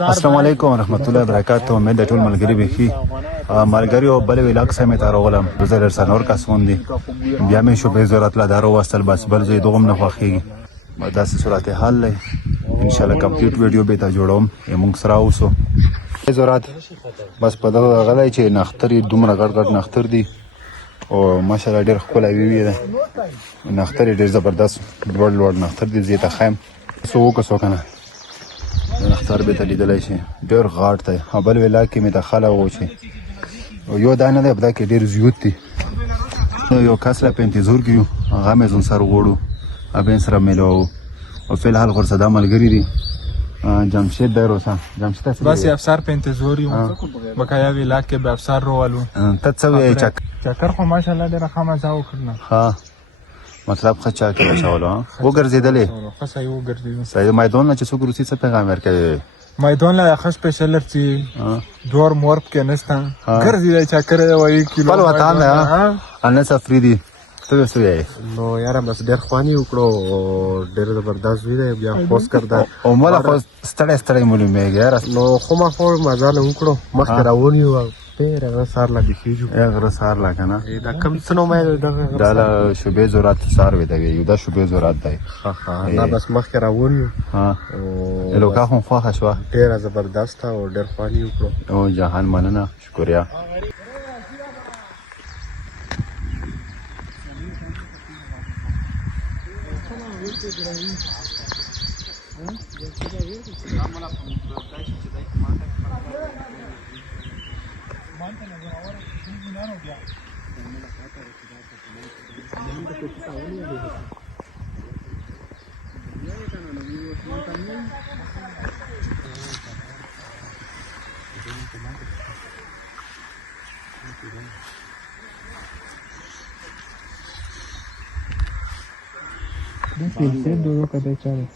السلام علیکم ورحمت الله وبرکاته. امید ټول ملګری به خي ملګری او بل ویلاک سمې ته راغلم زه سره نور کسون دي بیا مې شو به ضرورت لا دارو واستل بس بل زه دوغم نه خوخي داسې صورت حال لې ان شاء الله کمپلیټ ویډیو به تا جوړوم موږ سره اوسو ضرورت بس په دغه غلای چې نختري دومره غړ نختر دي او ماشاءالله ډېر ښکلی وی ده نختر ډېر زبردست لوړ نختر دي زه ته خایم سو وکړو کنه نختر به ته لیدلی شي ډېر غاټ دی بل ویلا کې مې د خله و چې یو دانه دی په دا کې ډېر زیات دي یو کس را په انتظار کې یو هغه مې زون سر غوړو ابین سره میلو او فی الحال خور صدا ملګری دي جمشید دی روسا جمشید بس افسر په انتظار یو بقایا ویلا کې به افسر روالو ته څه وایې چکر خو ماشاءالله ډېره ښه مزه وکړله ها مطلب ښه چا کې واچولو وګرځېدلې ښه صحیح وګرځېدو صحیح میدان نه چې څوک روسي څه پیغام ورکوي میدان لا ښه سپیشل چې دور مور کې نسته ګرځېدی چکر یې وایي کیلو خپل وطن دی هلته سفري دي ته څه وایې نو یاره بس ډېر خواني وکړو ډېر زبردست وی دی بیا خوست کرده او مله خو ستړی معلومېږي یاره نو خو ما خو مزه نه وکړو مخکې راونی وو غره سار لا بخیجو غره سار لا کنه دا کم سنو مې دا لا شوبې زورات سار وې دی یو دا شوبې زورات دی نه بس مخکې راونی ها لوکا خو خوښه شو ډېر زبردست او ډېر خواني وکړو او جهان مننه شکریا پیسې دوه کده چاره